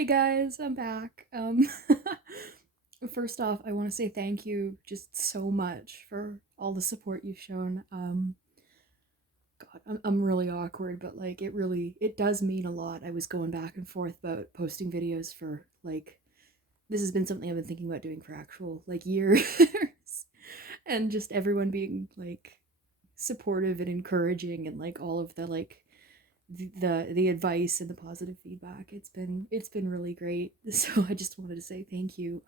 Hey guys, I'm back. First off, I want to say thank you just so much for all the support you've shown. God, I'm really awkward, but like it does mean a lot. I was going back and forth about posting videos for like this has been something I've been thinking about doing for actual like years, and just everyone being like supportive and encouraging and like all of the like the advice and the positive feedback. It's been really great. So I just wanted to say thank you.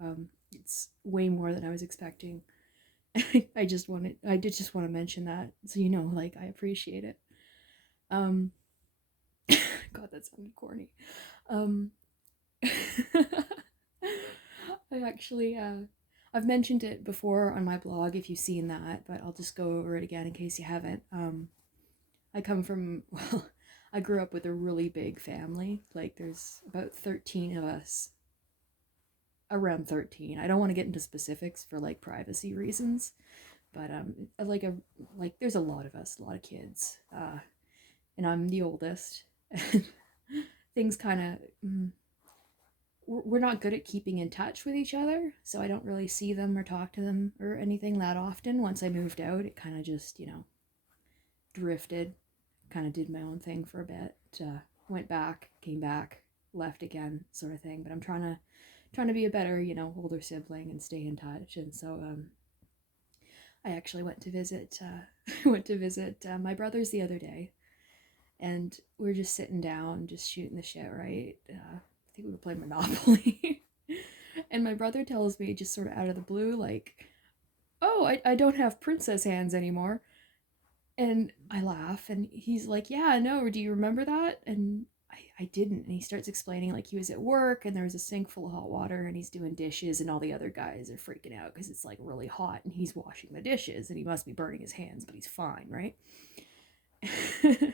It's way more than I was expecting. I did just want to mention that so you know, like I appreciate it. Um, God, that sounded corny. Um, I actually I've mentioned it before on my blog if you've seen that, but I'll just go over it again in case you haven't. I come from, well, I grew up with a really big family. Like, there's about 13 of us, around 13. I don't want to get into specifics for like privacy reasons, but there's a lot of us, a lot of kids. And I'm the oldest. And things kind of, we're not good at keeping in touch with each other, so I don't really see them or talk to them or anything that often. Once I moved out, it kind of just, drifted, kind of did my own thing for a bit. Went back, came back, left again, sort of thing. But I'm trying to be a better, older sibling and stay in touch. And so I actually went to visit went to visit my brothers the other day, and we were just sitting down, just shooting the shit. Right? I think we were playing Monopoly, and my brother tells me just sort of out of the blue, like, "Oh, I don't have princess hands anymore." And I laugh, and he's like, "Yeah, no, do you remember that?" And I didn't. And he starts explaining like he was at work and there was a sink full of hot water and he's doing dishes, and all the other guys are freaking out because it's like really hot and he's washing the dishes and he must be burning his hands, but he's fine, right? And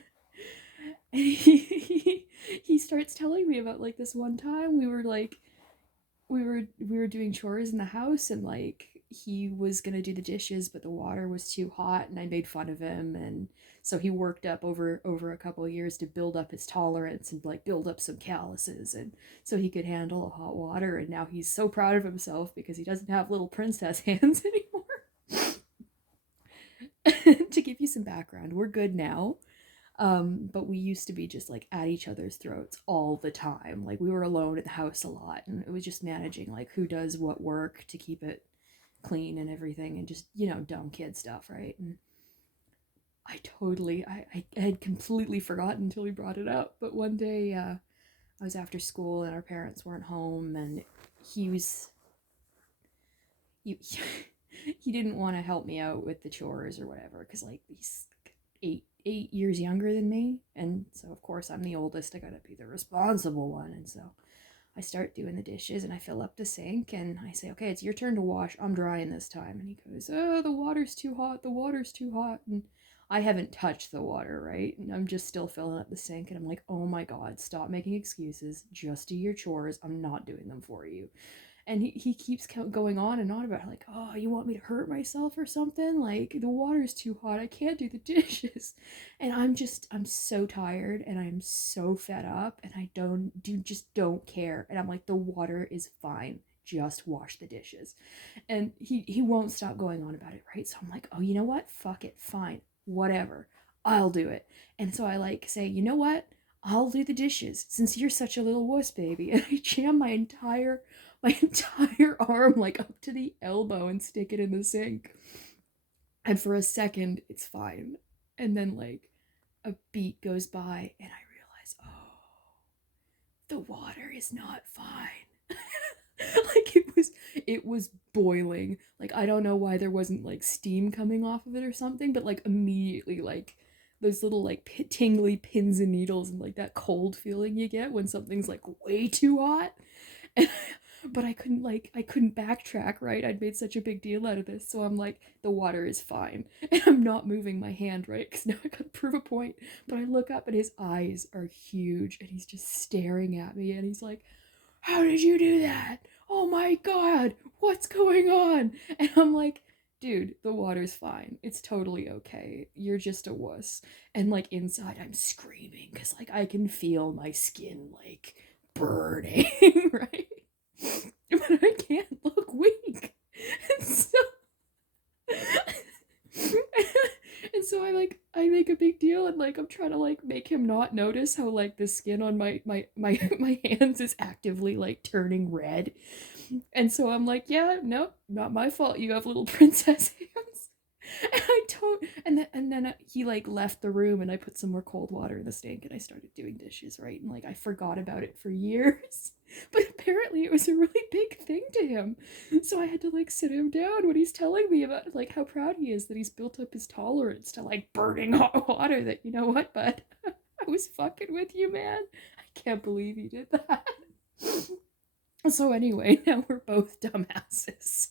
he starts telling me about like this one time we were doing chores in the house, and like he was gonna do the dishes but the water was too hot and I made fun of him, and so he worked up over a couple of years to build up his tolerance and like build up some calluses, and so he could handle hot water, and now he's so proud of himself because he doesn't have little princess hands anymore. To give you some background, we're good now. But we used to be just like at each other's throats all the time. Like we were alone in the house a lot, and it was just managing like who does what work to keep it clean and everything, and just dumb kid stuff, right? And I had completely forgotten until he brought it up. But one day, I was after school and our parents weren't home, and he was he, he didn't want to help me out with the chores or whatever because like he's 8 years younger than me, and so of course I'm the oldest. I gotta be the responsible one, and so I start doing the dishes and I fill up the sink and I say, "Okay, it's your turn to wash. I'm drying this time." And he goes, "Oh, the water's too hot. The water's too hot." And I haven't touched the water, right? And I'm just still filling up the sink, and I'm like, "Oh my god, stop making excuses. Just do your chores. I'm not doing them for you." And he keeps going on and on about like, "Oh, you want me to hurt myself or something? Like the water's too hot, I can't do the dishes." And I'm so tired and I'm so fed up, and I just don't care, and I'm like, "The water is fine, just wash the dishes." And he won't stop going on about it, right? So I'm like, "Oh, you know what, fuck it, fine, whatever, I'll do it." And so I like say, "You know what, I'll do the dishes since you're such a little wuss baby." And I jam my entire arm like up to the elbow and stick it in the sink. And for a second, it's fine. And then like a beat goes by and I realize, oh, the water is not fine. Like it was boiling. Like I don't know why there wasn't like steam coming off of it or something, but like immediately like those little like tingly pins and needles and like that cold feeling you get when something's like way too hot. And, but I couldn't backtrack, right? I'd made such a big deal out of this, so I'm like, the water is fine, and I'm not moving my hand, right? Because now I gotta prove a point. But I look up and his eyes are huge, and he's just staring at me, and he's like, "How did you do that? Oh my god, what's going on?" And I'm like, "Dude, the water's fine. It's totally okay. You're just a wuss." And like inside, I'm screaming because like I can feel my skin like burning, right? But I can't look weak. And so and so I make a big deal, and like I'm trying to like make him not notice how like the skin on my hands is actively like turning red. And so I'm like, yeah, nope, not my fault. You have little princess hands. And I don't. And then he like left the room, and I put some more cold water in the sink, and I started doing dishes, right? And like I forgot about it for years, but apparently it was a really big thing to him. So I had to like sit him down when he's telling me about like how proud he is that he's built up his tolerance to like burning hot water. That, you know what, bud, I was fucking with you, man. I can't believe you did that. So anyway, now we're both dumbasses.